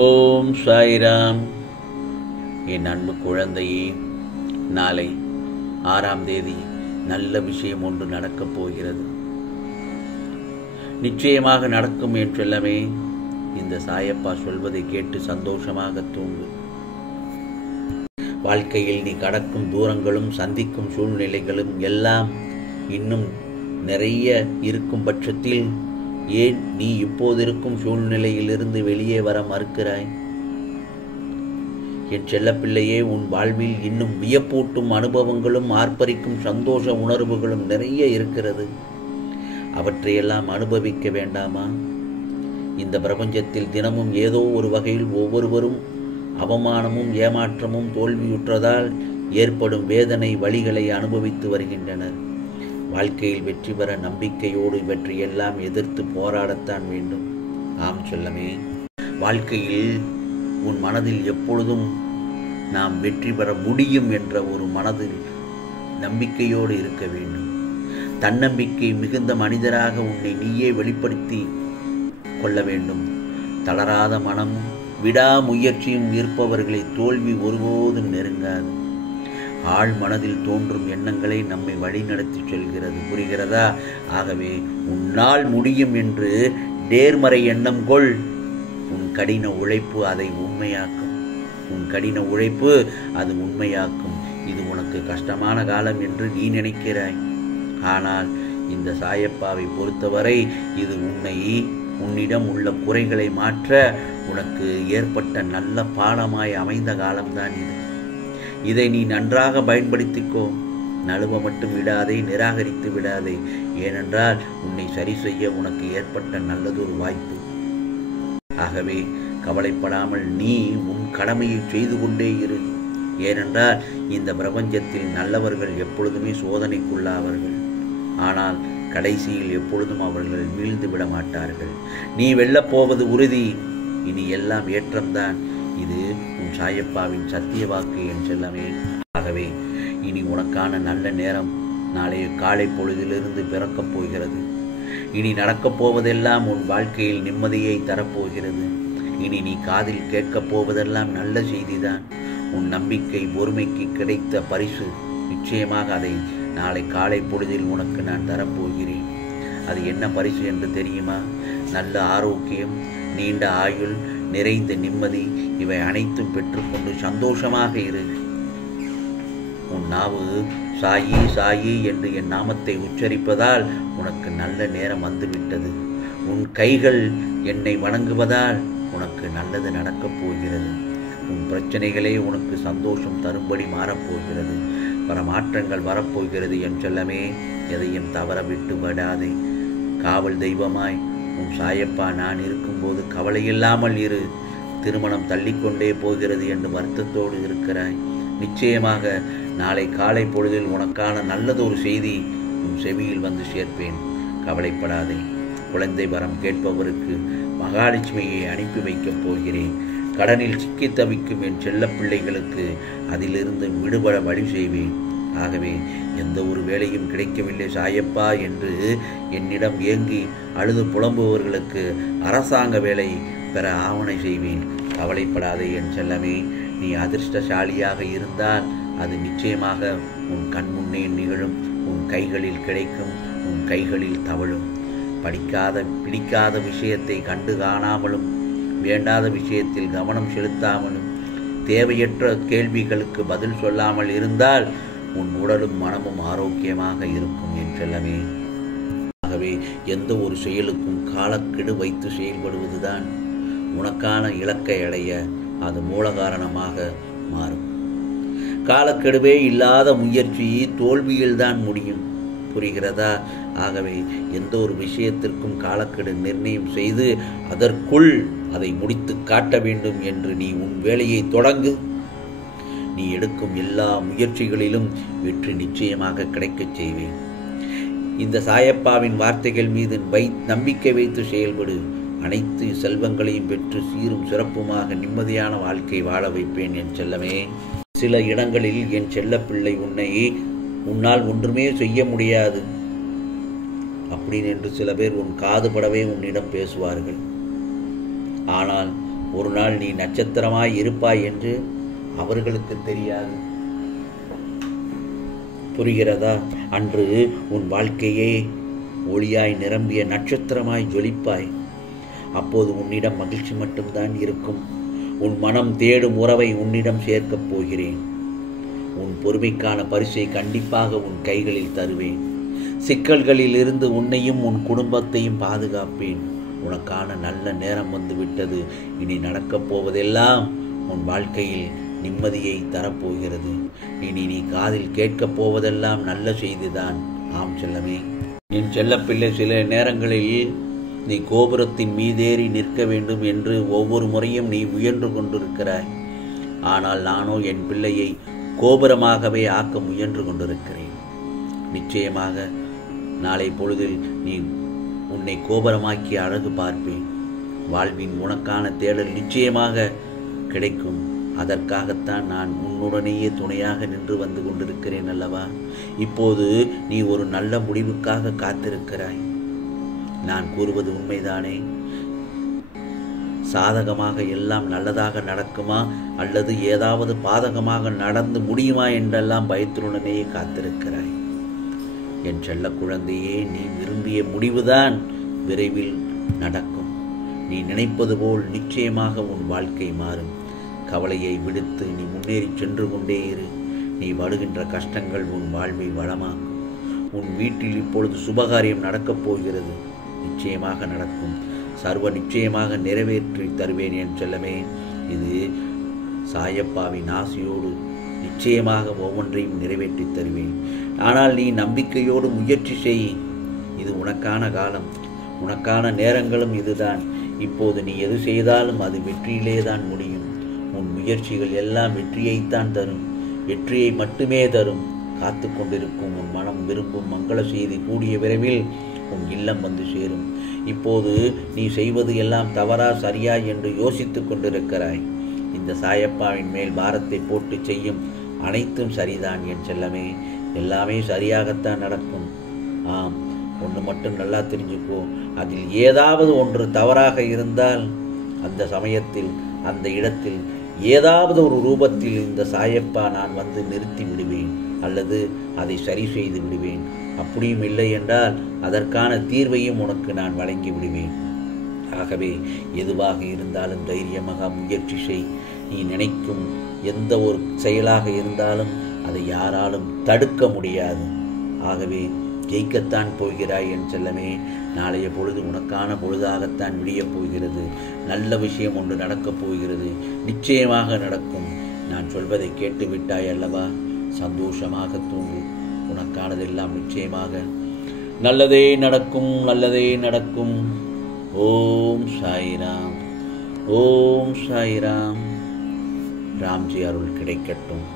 ஓம் சாய்ராம். என் அன்பு குழந்தையே, நாளை 6ஆம் தேதி நல்ல விஷயம் ஒன்று நடக்கப் போகிறது. நிச்சயமாக நடக்கும் என் செல்லமே. இந்த சாயப்பா சொல்வதை கேட்டு சந்தோஷமாக தூங்கு. வாழ்க்கையில் நீ கடக்கும் தூரங்களும் சந்திக்கும் சூழ்நிலைகளும் எல்லாம் இன்னும் நிறைய இருக்கும் பட்சத்தில் ஏன் நீ இப்போது இருக்கும் சூழ்நிலையிலிருந்து வெளியே வர மறுக்கிறாய்? என் செல்லப்பிள்ளையே, உன் வாழ்வில் இன்னும் வியப்பூட்டும் அனுபவங்களும் ஆர்ப்பரிக்கும் சந்தோஷ உணர்வுகளும் நிறைய இருக்கிறது. அவற்றையெல்லாம் அனுபவிக்க வேண்டாமா? இந்த பிரபஞ்சத்தில் தினமும் ஏதோ ஒரு வகையில் ஒவ்வொருவரும் அவமானமும் ஏமாற்றமும் தோல்வியுற்றதால் ஏற்படும் வேதனை வலிகளை அனுபவித்து வருகின்றனர். வாழ்க்கையில் வெற்றி பெற நம்பிக்கையோடு இவற்றையெல்லாம் எதிர்த்து போராடத்தான் வேண்டும். ஆம் செல்லமே, வாழ்க்கையில் உன் மனதில் எப்பொழுதும் நாம் வெற்றி பெற முடியும் என்ற ஒரு மனதில் நம்பிக்கையோடு இருக்க வேண்டும். தன்னம்பிக்கை மிகுந்த மனிதராக உன்னை நீயே வெளிப்படுத்தி கொள்ள வேண்டும். தளராத மனமும் விடாமுயற்சியும் இருப்பவர்களை தோல்வி ஒருபோதும் நெருங்காது. ஆழ் மனதில் தோன்றும் எண்ணங்களை நம்மை வழிநடத்தி செல்கிறது. புரிகிறதா? ஆகவே உன்னால் முடியும் என்று நேர்மறை எண்ணம் கொள். உன் கடின உழைப்பு அதை உண்மையாக்கும். உன் கடின உழைப்பு அது உண்மையாக்கும். இது உனக்கு கஷ்டமான காலம் என்று நீ நினைக்கிறாய். ஆனால் இந்த சாயப்பாவை பொறுத்தவரை இது உன்னிடம் உள்ள குறைகளை மாற்ற உனக்கு ஏற்பட்ட நல்ல பாடமாய் அமைந்த காலம்தான் இது. இதை நீ நன்றாக பயன்படுத்திக்கோ. நழுவ மட்டும் விடாதே, நிராகரித்து விடாதே. ஏனென்றால் உன்னை சரி செய்ய உனக்கு ஏற்பட்ட நல்லதொரு வாய்ப்பு. ஆகவே கவலைப்படாமல் நீ உன் கடமையை செய்து கொண்டே இரு. ஏனென்றால் இந்த பிரபஞ்சத்தில் நல்லவர்கள் எப்பொழுதுமே சோதனைக்குள்ளாவார்கள். ஆனால் கடைசியில் எப்பொழுதும் அவர்கள் வீழ்ந்து விட மாட்டார்கள். நீ வெல்லப்போவது உறுதி. இனி எல்லாம் ஏற்றம்தான். இது உன் சாயப்பாவின் சத்திய வாக்கு என் செல்லமே. ஆகவே இனி உனக்கான நல்ல நேரம் நாளைய காலை பொழுதிலிருந்து பிறக்கப் போகிறது. இனி நடக்கப் போவதெல்லாம் உன் வாழ்க்கையில் நிம்மதியை தரப்போகிறது. இனி நீ காதில் கேட்கப் போவதெல்லாம் நல்ல செய்திதான். உன் நம்பிக்கை பொறுமைக்கு கிடைத்த பரிசு. நிச்சயமாக அதை நாளை காலை பொழுதில் உனக்கு நான் தரப்போகிறேன். அது என்ன பரிசு என்று தெரியுமா? நல்ல ஆரோக்கியம், நீண்ட ஆயுள், நிறைந்த நிம்மதி, இவை அனைத்தும் பெற்றுக்கொண்டு சந்தோஷமாக இரு. உன் நாவு சாயி சாயி என்று என் நாமத்தை உச்சரிப்பதால் உனக்கு நல்ல நேரம் வந்துவிட்டது. உன் கைகள் என்னை வணங்குவதால் உனக்கு நல்லது நடக்கப் போகிறது. உன் பிரச்சனைகளே உனக்கு சந்தோஷம் தரும்படி மாறப்போகிறது. பல மாற்றங்கள் வரப்போகிறது என் செல்லமே. எதையும் தவற விட்டு விடாதே. காவல் தெய்வமாய் உன் சாயப்பா நான் இருக்கும்போது கவலையில்லாமல் இரு. திருமணம் தள்ளிக்கொண்டே போகிறது என்று வருத்தத்தோடு இருக்கிறாய். நிச்சயமாக நாளை காலை பொழுதில் உனக்கான நல்லதொரு செய்தி உன் செவியில் வந்து சேர்ப்பேன். கவலைப்படாதே. குழந்தை வரம் கேட்பவருக்கு மகாலட்சுமியை அனுப்பி வைக்கப் போகிறேன். கடனில் சிக்கி தவிக்கும் என் செல்ல பிள்ளைகளுக்கு அதிலிருந்து விடுபட வழி செய்வேன். ஆகவே எந்த ஒரு வேலையும் கிடைக்கவில்லை சாயப்பா என்று என்னிடம் ஏங்கி அழுது புலம்புபவர்களுக்கு அரசாங்க வேலை பெற ஆவணை செய்வேன். கவலைப்படாதே என் செல்லமே. நீ அதிர்ஷ்டசாலியாக இருந்தால் அது நிச்சயமாக உன் கண்முன்னே நிகழும். உன் கைகளில் கிடைக்கும். உன் கைகளில் தவழும். பிடிக்காத விஷயத்தை கண்டு காணாமலும், வேண்டாத விஷயத்தில் கவனம் செலுத்தாமலும், தேவையற்ற கேள்விகளுக்கு பதில் சொல்லாமல் இருந்தால் உன் உடலும் மனமும் ஆரோக்கியமாக இருக்கும் என் செல்லமே. ஆகவே எந்த ஒரு செயலுக்கும் காலக்கெடு வைத்து செயல்படுவதுதான் உனக்கான இலக்கை அடைய அது மூல காரணமாக மாறும். காலக்கெடுவே இல்லாத முயற்சி தோல்வியில்தான் முடியும். புரிகிறதா? ஆகவே எந்த ஒரு விஷயத்திற்கும் காலக்கெடு நிர்ணயம் செய்து அதற்குள் அதை முடித்து காட்ட வேண்டும் என்று நீ உன் வேலையை தொடங்கு. நீ எடுக்கும் எல்லா முயற்சிகளிலும் வெற்றி நிச்சயமாக கிடைக்கச் செய்வேன். இந்த சாயப்பாவின் வார்த்தைகள் மீது நம்பிக்கை வைத்து செயல்படு. அனைத்து செல்வங்களையும் பெற்று சீரும் சிறப்புமாக நிம்மதியான வாழ்க்கை வாழ வைப்பேன் என் செல்லமே. சில இடங்களில் என் செல்லப்பிள்ளை உன்னால் ஒன்றுமே செய்ய முடியாது அப்படின்னு என்று சில பேர் உன் காது படவே உன்னிடம் பேசுவார்கள். ஆனால் ஒரு நாள் நீ நட்சத்திரமாய் இருப்பாய் என்று அவர்களுக்கு தெரியாது. புரிகிறதா? அன்று உன் வாழ்க்கையே ஒளியாய் நிரம்பிய நட்சத்திரமாய் ஜொலிப்பாய். அப்போது உன்னிடம் மகிழ்ச்சி மட்டும்தான் இருக்கும். உன் மனம் தேடும் உறவை உன்னிடம் சேர்க்கப் போகிறேன். உன் பொறுமைக்கான பரிசை கண்டிப்பாக உன் கைகளில் தருவேன். சிக்கல்களில் இருந்து உன்னையும் உன் குடும்பத்தையும் பாதுகாப்பேன். உனக்கான நல்ல நேரம் வந்துவிட்டது. இனி நடக்கப் போவதெல்லாம் உன் வாழ்க்கையில் நிம்மதியை தரப்போகிறது. இனி நீ காதில் கேட்கப் போவதெல்லாம் நல்ல செய்திதான். ஆம் செல்லமே, என் செல்லப்பிள்ளை, சில நேரங்களில் நீ கோபுரத்தின் மீதேறி நிற்க வேண்டும் என்று ஒவ்வொரு முறையும் நீ முயன்று கொண்டிருக்கிறாய். ஆனால் நானோ என் பிள்ளையை கோபுரமாகவே ஆக்க முயன்று கொண்டிருக்கிறேன். நிச்சயமாக நாளை பொழுதில் நீ உன்னை கோபுரமாக்கி அழகு பார்ப்பேன். வாழ்வின் உனக்கான தேடல் நிச்சயமாக கிடைக்கும். அதற்காகத்தான் நான் உன்னுடனேயே துணையாக நின்று வந்து கொண்டிருக்கிறேன் அல்லவா? இப்போது நீ ஒரு நல்ல முடிவுக்காக காத்திருக்கிறாய். நான் கூறுவது உண்மைதானே? சாதகமாக எல்லாம் நல்லதாக நடக்குமா அல்லது ஏதாவது பாதகமாக நடந்து முடியுமா என்றெல்லாம் பயத்துடனேயே காத்திருக்கிறாய். என் செல்ல குழந்தையே, நீ விரும்பிய முடிவுதான் விரைவில் நடக்கும். நீ நினைப்பது போல் நிச்சயமாக உன் வாழ்க்கை மாறும். கவலையை விடுத்து நீ முன்னேறி சென்று கொண்டே இரு. நீ படுகின்ற கஷ்டங்கள் உன் வாழ்வை வளமாக்கும். உன் வீட்டில் இப்பொழுது சுபகாரியம் நடக்கப் போகிறது. நிச்சயமாக நடக்கும். சர்வ நிச்சயமாக நிறைவேற்றி தருவேன் என் செல்லமே. இது சாயப்பாவின் ஆசையோடு நிச்சயமாக ஒவ்வொன்றையும் நிறைவேற்றி தருவேன். ஆனால் நீ நம்பிக்கையோடு முயற்சி செய். இது உனக்கான காலம், உனக்கான நேரங்களும் இதுதான். இப்போது நீ எது செய்தாலும் அது வெற்றியிலே தான் முடியும். உன் முயற்சிகள் எல்லாம் வெற்றியைத்தான் தரும், வெற்றியை மட்டுமே தரும். காத்து கொண்டிருக்கும் உன் மனம் விரும்பும் மங்கள செய்தி கூடிய விரைவில் உன் இல்லம் வந்து சேரும். இப்போது நீ செய்வது எல்லாம் தவறா சரியா என்று யோசித்து கொண்டிருக்கிறாய். இந்த சாயப்பாவின் மேல் பாரத்தை போட்டு செய்யும் அனைத்தும் சரிதான் என் செல்லமே. எல்லாமே சரியாகத்தான் நடக்கும். ஆம், ஒன்று மட்டும் நல்லா தெரிஞ்சுக்கோ. அதில் ஏதாவது ஒன்று தவறாக இருந்தால் அந்த சமயத்தில் அந்த இடத்தில் ஏதாவது ஒரு ரூபத்தில் இந்த சாயப்பா நான் வந்து நிறுத்தி விடுவேன் அல்லது அதை சரி செய்து விடுவேன். அப்படியும் இல்லை என்றால் அதற்கான தீர்வையும் உனக்கு நான் வழங்கி விடுவேன். ஆகவே எதுவாக இருந்தாலும் தைரியமாக முயற்சி செய். நீ நினைக்கும் எந்த ஒரு செயலாக இருந்தாலும் அதை யாராலும் தடுக்க முடியாது. ஆகவே ஜெயிக்கத்தான் போகிறாய் என் செல்லமே. நாளைய பொழுது உனக்கான பொழுதாகத்தான் விடியப் போகிறது. நல்ல விஷயம் ஒன்று நடக்கப் போகிறது. நிச்சயமாக நடக்கும். நான் சொல்வதை கேட்டு விட்டாய் அல்லவா? சந்தோஷமாக தூங்கு. உனக்கானதெல்லாம் நிச்சயமாக நல்லதே நடக்கும், நல்லதே நடக்கும். ஓம் சாய்ராம், ஓம் சாய்ராம். ராம்ஜி அருள் கிடைக்கட்டும்.